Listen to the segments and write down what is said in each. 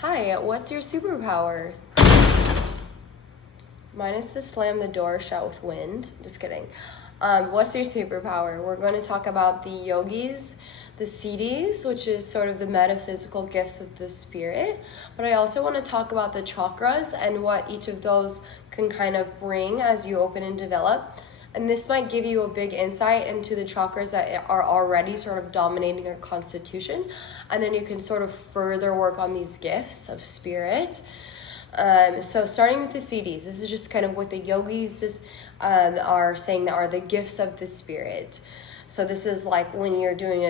Hi, what's your superpower? Mine is to slam the door shut with wind. Just kidding. What's your superpower? We're going to talk about the yogis, the siddhis, which is sort of the metaphysical gifts of the spirit. But I also want to talk about the chakras and what each of those can kind of bring as you open and develop. And this might give you a big insight into the chakras that are already sort of dominating your constitution. And then you can sort of further work on these gifts of spirit. So starting with the siddhis, this is just kind of what the yogis are saying that are the gifts of the spirit. So this is like when you're doing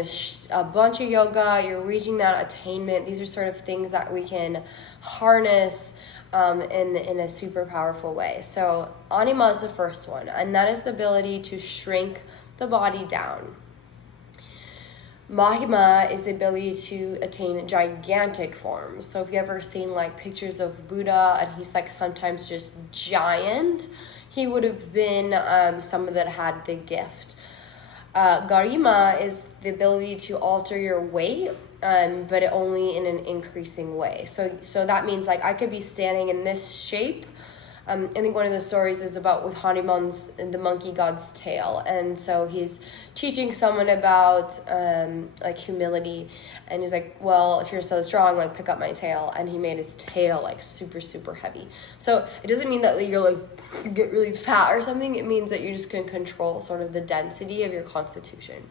a bunch of yoga, you're reaching that attainment. These are sort of things that we can harness in a super powerful way. So anima is the first one, and that is the ability to shrink the body down. Mahima is the ability to attain gigantic forms. So if you ever seen like pictures of Buddha and he's like sometimes just giant, he would have been someone that had the gift. Garima is the ability to alter your weight, but only in an increasing way. So that means like I could be standing in this shape. I think one of the stories is about with Hanuman's, the monkey god's tail. And so he's teaching someone about like humility. And he's like, well, if you're so strong, like pick up my tail. And he made his tail like super, super heavy. So it doesn't mean that you're like get really fat or something. It means that you just can control sort of the density of your constitution.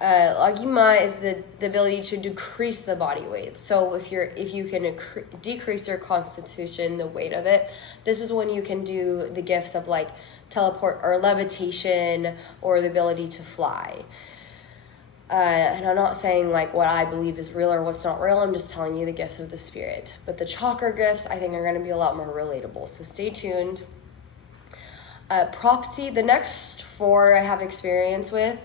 Lagima is the ability to decrease the body weight. So if you can decrease your constitution, the weight of it, this is when you can do the gifts of like teleport or levitation or the ability to fly. And I'm not saying like what I believe is real or what's not real. I'm just telling you the gifts of the spirit. But the chakra gifts, I think, are going to be a lot more relatable. So stay tuned. Propti, the next four I have experience with.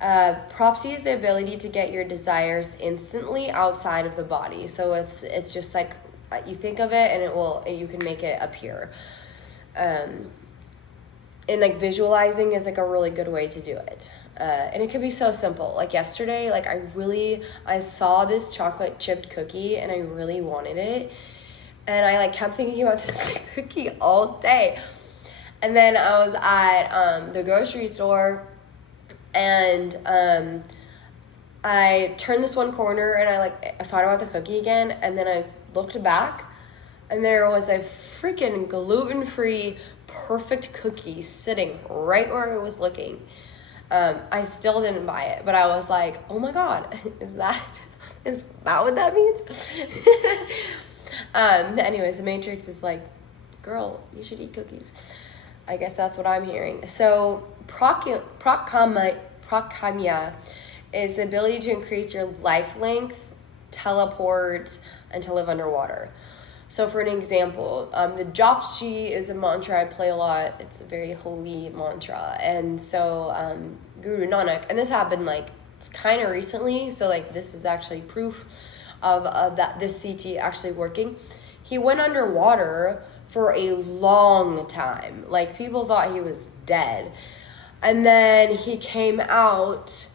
Propti is the ability to get your desires instantly outside of the body. So it's just like you think of it and you can make it appear. And like visualizing is like a really good way to do it. And it can be so simple. Like yesterday, like I saw this chocolate chipped cookie and I really wanted it. And I like kept thinking about this cookie all day. And then I was at the grocery store. And I turned this one corner and I thought about the cookie again, and then I looked back and there was a freaking gluten-free perfect cookie sitting right where I was looking. I still didn't buy it, but I was like, oh my god, is that what that means? Anyways, the Matrix is like, girl, you should eat cookies. I guess that's what I'm hearing. So prakamya is the ability to increase your life length, teleport, and to live underwater. So for an example, the Japji is a mantra I play a lot. It's a very holy mantra. And so Guru Nanak, and this happened like it's kind of recently, so like this is actually proof of that this CT actually working. He went underwater for a long time. Like people thought he was dead. And then he came out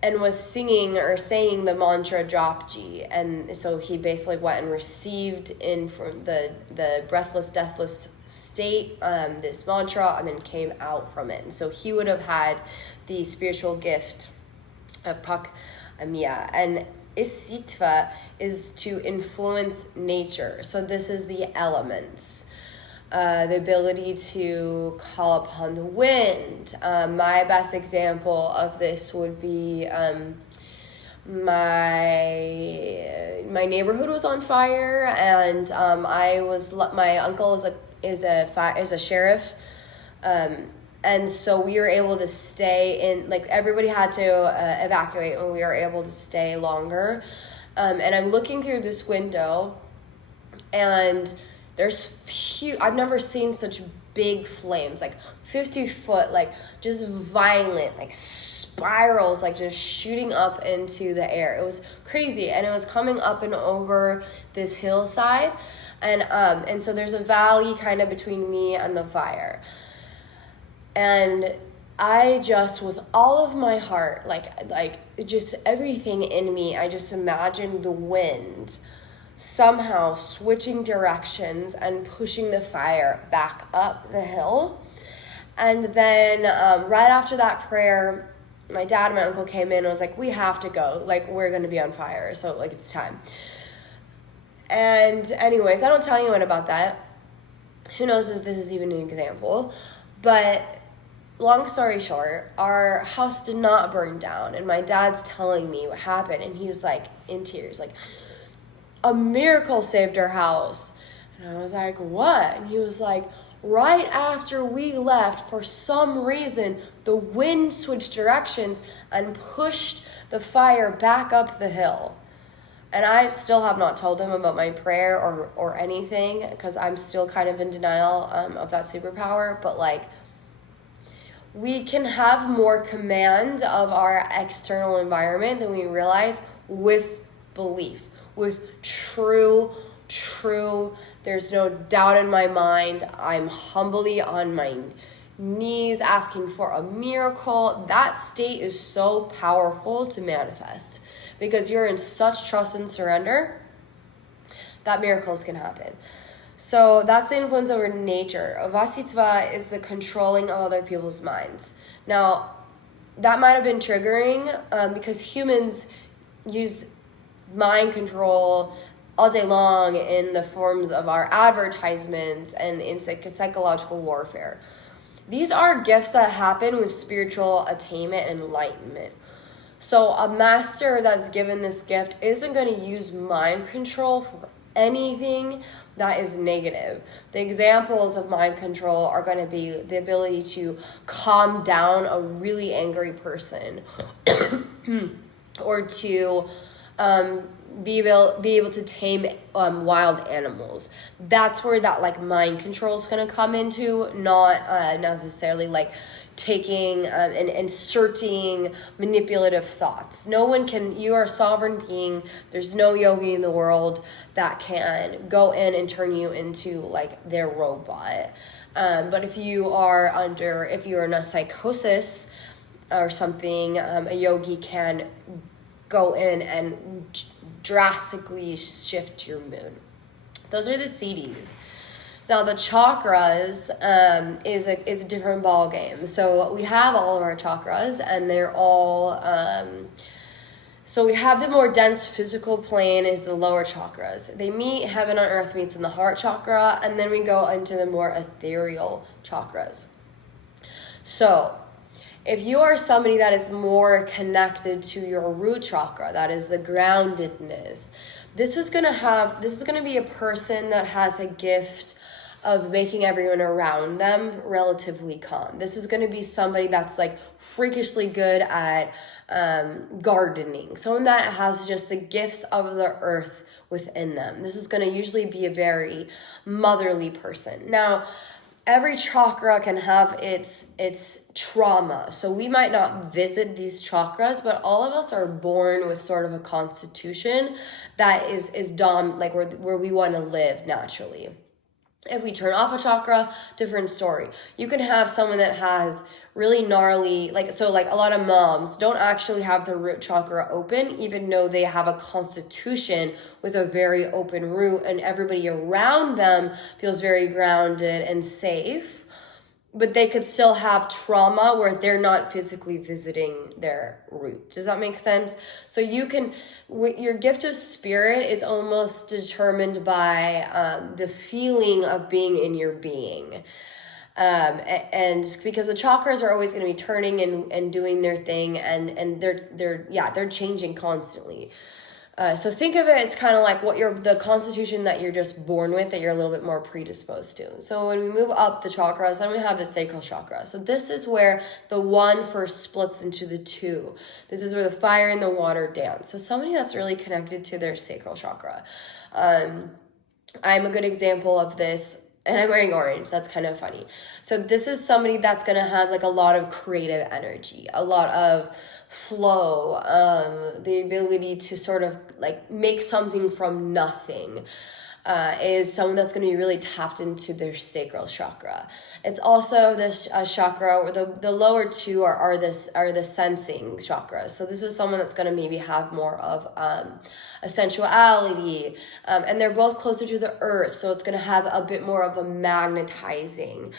and was singing or saying the mantra Japji. And so he basically went and received in from the breathless, deathless state, this mantra, and then came out from it. And so he would have had the spiritual gift of prakamya. And Isitva is to influence nature. So this is the elements. The ability to call upon the wind. My best example of this would be my neighborhood was on fire, and my uncle is a sheriff. And so we were able to stay in, like everybody had to evacuate, and we were able to stay longer. And I'm looking through this window, and there's I've never seen such big flames, like 50-foot, like just violent, like spirals, like just shooting up into the air. It was crazy, and it was coming up and over this hillside, and so there's a valley kind of between me and the fire. And I just, with all of my heart, like just everything in me, I just imagined the wind somehow switching directions and pushing the fire back up the hill. And then right after that prayer, my dad and my uncle came in and was like, we have to go. Like, we're going to be on fire. So, like, it's time. And anyways, I don't tell anyone about that. Who knows if this is even an example. But long story short, our house did not burn down. And my dad's telling me what happened. And he was like, in tears, like, a miracle saved our house. And I was like, what? And he was like, right after we left, for some reason, the wind switched directions and pushed the fire back up the hill. And I still have not told him about my prayer or anything, because I'm still kind of in denial of that superpower. But like, we can have more command of our external environment than we realize with belief, with true, there's no doubt in my mind, I'm humbly on my knees asking for a miracle. That state is so powerful to manifest, because you're in such trust and surrender that miracles can happen. So that's the influence over nature. Vasitva is the controlling of other people's minds. Now, that might have been triggering because humans use mind control all day long in the forms of our advertisements and in psychological warfare. These are gifts that happen with spiritual attainment and enlightenment. So a master that's given this gift isn't going to use mind control for anything that is negative. The examples of mind control are going to be the ability to calm down a really angry person or to be able to tame wild animals. That's where that like mind control is going to come into, not necessarily like taking and inserting manipulative thoughts. No one can, you are a sovereign being. There's no yogi in the world that can go in and turn you into like their robot. But if you are in a psychosis or something, a yogi can go in and drastically shift your mood. Those are the siddhis. Now the chakras is a different ball game. So we have all of our chakras, and they're all so we have the more dense physical plane is the lower chakras. They meet, heaven on earth meets in the heart chakra, and then we go into the more ethereal chakras. So if you are somebody that is more connected to your root chakra, that is the groundedness, this is going to be a person that has a gift of making everyone around them relatively calm. This is going to be somebody that's like freakishly good at gardening, someone that has just the gifts of the earth within them. This is going to usually be a very motherly person. Now, every chakra can have its trauma. So we might not visit these chakras, but all of us are born with sort of a constitution that is like where we want to live naturally. If we turn off a chakra, different story. You can have someone that has really gnarly, like a lot of moms don't actually have the root chakra open, even though they have a constitution with a very open root, and everybody around them feels very grounded and safe. But they could still have trauma where they're not physically visiting their root. Does that make sense? So your gift of spirit is almost determined by the feeling of being in your being. And because the chakras are always going to be turning and doing their thing, and they're changing constantly. So think of it, it's kind of like the constitution that you're just born with, that you're a little bit more predisposed to. So when we move up the chakras, then we have the sacral chakra. So this is where the one first splits into the two. This is where the fire and the water dance. So somebody that's really connected to their sacral chakra. I'm a good example of this. And I'm wearing orange. That's kind of funny. So this is somebody that's going to have like a lot of creative energy, a lot of flow, the ability to sort of like make something from nothing. is someone that's going to be really tapped into their sacral chakra. It's also this chakra, or the lower two are the sensing chakras. So this is someone that's going to maybe have more of a sensuality, and they're both closer to the earth, so it's going to have a bit more of a magnetizing.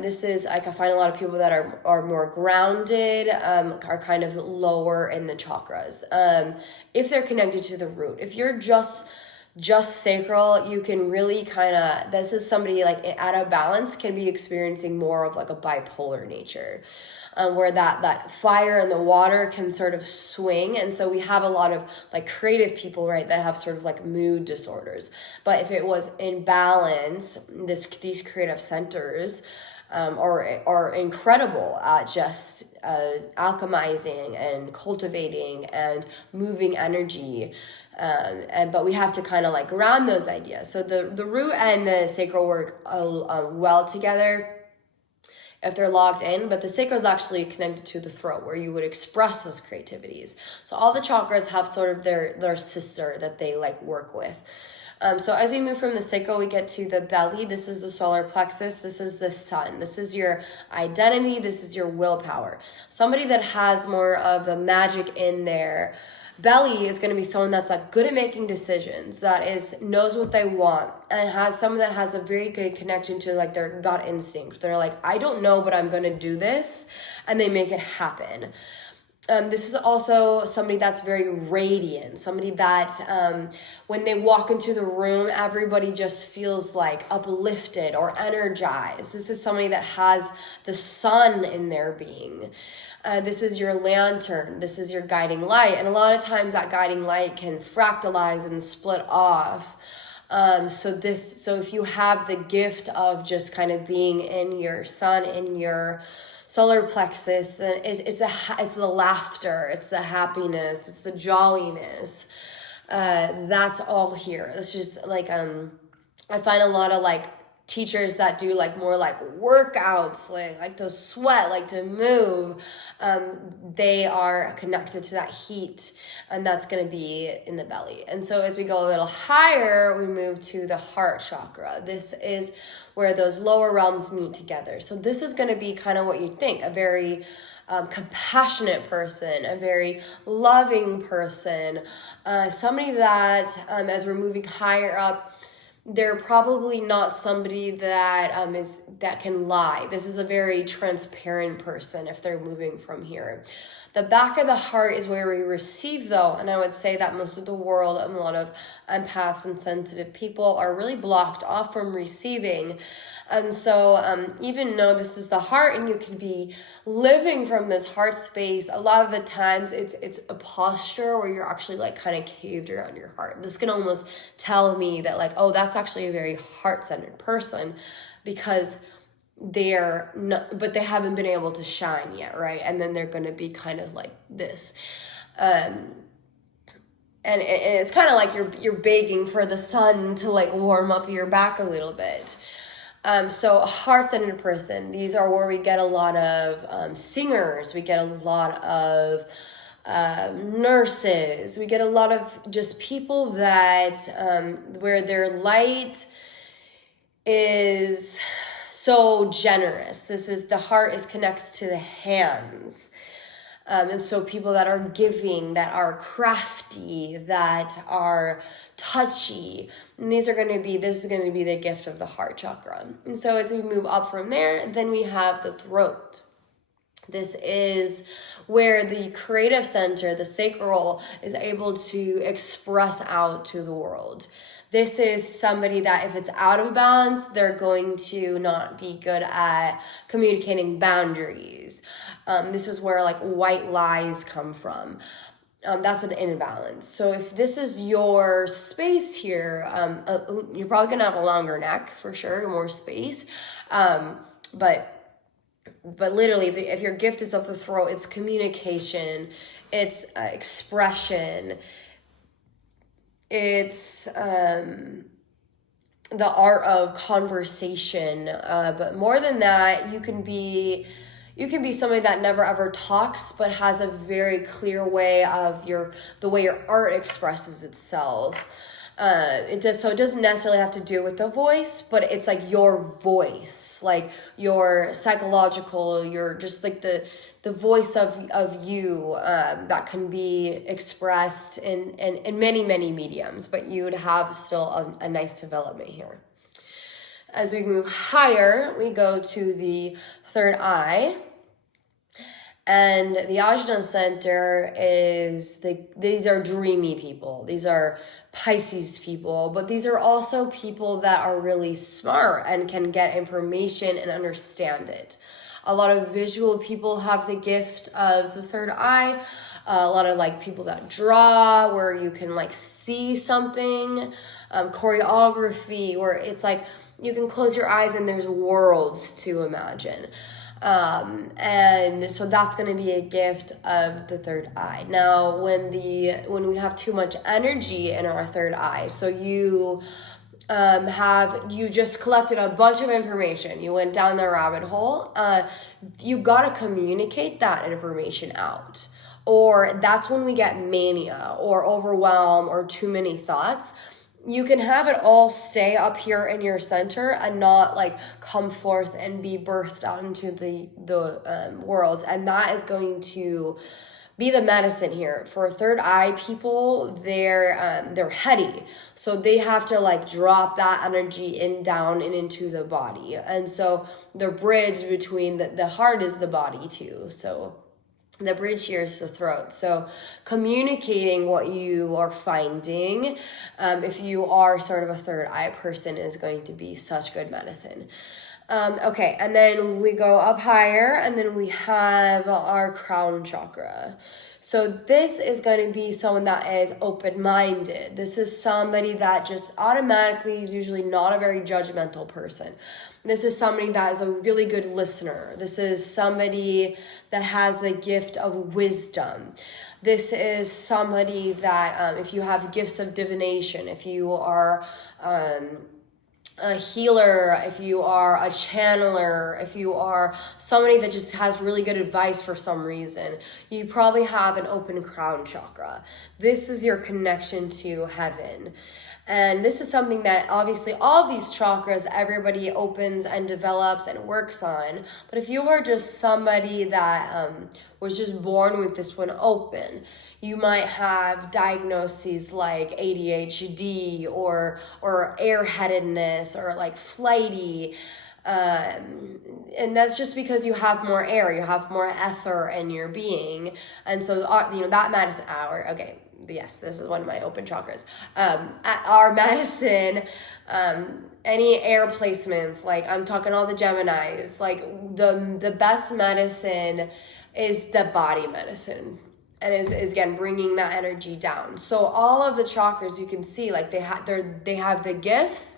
This is like, I find a lot of people that are more grounded, are kind of lower in the chakras. If they're connected to the root, if you're just sacral, you can really kind of, this is somebody like out of balance, can be experiencing more of like a bipolar nature, where that fire and the water can sort of swing. And so we have a lot of like creative people, right, that have sort of like mood disorders. But if it was in balance, these creative centers are incredible at just alchemizing and cultivating and moving energy. But we have to kind of like ground those ideas. So the root and the sacral work well together if they're logged in, but the sacral is actually connected to the throat, where you would express those creativities. So all the chakras have sort of their sister that they like work with. So as we move from the sacral, we get to the belly. This is the solar plexus. This is the sun. This is your identity. This is your willpower. Somebody that has more of the magic in their belly is going to be someone that's like good at making decisions, that knows what they want, and has someone that has a very good connection to like their gut instinct. They're like, I don't know, but I'm going to do this, and they make it happen. This is also somebody that's very radiant, somebody that when they walk into the room, everybody just feels like uplifted or energized. This is somebody that has the sun in their being. This is your lantern. This is your guiding light. And a lot of times that guiding light can fractalize and split off. So if you have the gift of just kind of being in your sun, in your solar plexus, then it's the laughter, it's the happiness, it's the jolliness. That's all here. It's just like I find a lot of like teachers that do like more like workouts, like to sweat, like to move, they are connected to that heat, and that's going to be in the belly. And so as we go a little higher, we move to the heart chakra. This is where those lower realms meet together. So this is going to be kind of what you think, a very compassionate person, a very loving person, somebody that as we're moving higher up, they're probably not somebody that that can lie. This is a very transparent person if they're moving from here. The back of the heart is where we receive, though, and I would say that most of the world, a lot of empaths and sensitive people are really blocked off from receiving. And so even though this is the heart and you can be living from this heart space, a lot of the times it's a posture where you're actually like kind of caved around your heart. This can almost tell me that like, oh, that's actually a very heart-centered person, because they're not, but they haven't been able to shine yet, right? And then they're going to be kind of like this. And it's kind of like you're begging for the sun to like warm up your back a little bit. So a heart-centered person, these are where we get a lot of singers, we get a lot of nurses, we get a lot of just people that where their light is so generous. The heart connects to the hands. And so people that are giving, that are crafty, that are touchy, and this is going to be the gift of the heart chakra. And so as we move up from there, then we have the throat. This is where the creative center, the sacral, is able to express out to the world. This is somebody that if it's out of balance, they're going to not be good at communicating boundaries. This is where like white lies come from. That's an imbalance. So if this is your space here, you're probably going to have a longer neck for sure, more space. But literally, if your gift is of the throat, it's communication, it's expression, it's the art of conversation. But more than that, you can be somebody that never ever talks, but has a very clear way of the way your art expresses itself. It doesn't necessarily have to do with the voice, but it's like your voice, like your psychological, your just like the voice of you that can be expressed in many, many mediums, but you would have still a nice development here. As we move higher, we go to the third eye. And the Ajna Center these are dreamy people. These are Pisces people, but these are also people that are really smart and can get information and understand it. A lot of visual people have the gift of the third eye. A lot of like people that draw, where you can like see something. Choreography, where it's like you can close your eyes and there's worlds to imagine. And so that's going to be a gift of the third eye. Now, when we have too much energy in our third eye, so you just collected a bunch of information, you went down the rabbit hole, you got to communicate that information out. Or that's when we get mania or overwhelm or too many thoughts. You can have it all stay up here in your center and not like come forth and be birthed out into the world. And that is going to be the medicine here. For third eye people, they're heady. So they have to like drop that energy down and into the body. And so the bridge between the heart is the body too. So the bridge here is the throat. So communicating what you are finding, if you are sort of a third eye person, is going to be such good medicine. Okay, and then we go up higher, and then we have our crown chakra. So this is going to be someone that is open-minded. This is somebody that just automatically is usually not a very judgmental person. This is somebody that is a really good listener. This is somebody that has the gift of wisdom. This is somebody that, if you have gifts of divination, if you are a healer, if you are a channeler, if you are somebody that just has really good advice for some reason, you probably have an open crown chakra. This is your connection to heaven. And this is something that obviously all these chakras, everybody opens and develops and works on. But if you are just somebody that was just born with this one open, you might have diagnoses like ADHD or airheadedness or like flighty. And that's just because you have more air, you have more ether in your being. And so, that medicine hour, okay. Yes, this is one of my open chakras. Our medicine, any air placements, like I'm talking all the Geminis, like the best medicine is the body medicine, and is again bringing that energy down. So all of the chakras, you can see like they have the gifts,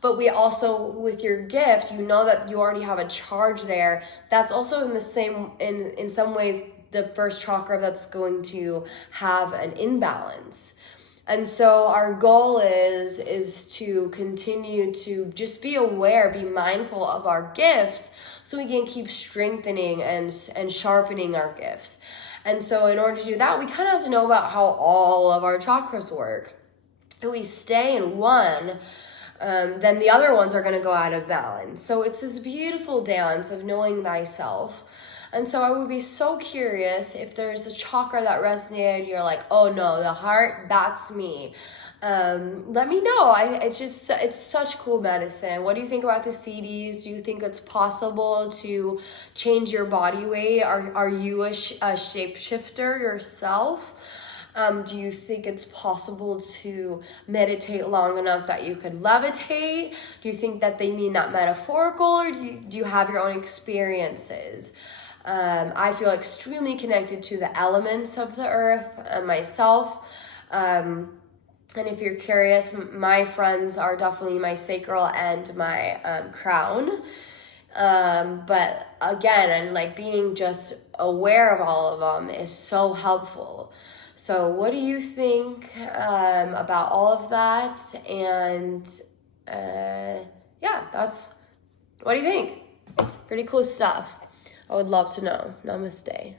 but we also, with your gift, you know that you already have a charge there. That's also in some ways the first chakra that's going to have an imbalance. And so our goal is to continue to just be aware, be mindful of our gifts, so we can keep strengthening and sharpening our gifts. And so in order to do that, we kind of have to know about how all of our chakras work. If we stay in one, then the other ones are going to go out of balance. So it's this beautiful dance of knowing thyself. And so I would be so curious if there's a chakra that resonated, you're like, oh no, the heart, that's me. Let me know. It's such cool medicine. What do you think about the CDs? Do you think it's possible to change your body weight? Are you a shapeshifter yourself? Do you think it's possible to meditate long enough that you could levitate? Do you think that they mean that metaphorical, or do you have your own experiences? I feel extremely connected to the elements of the earth myself. And if you're curious, my friends are definitely my sacral and my crown. But again, and like being just aware of all of them is so helpful. So what do you think about all of that? And what do you think? Pretty cool stuff. I would love to know. Namaste.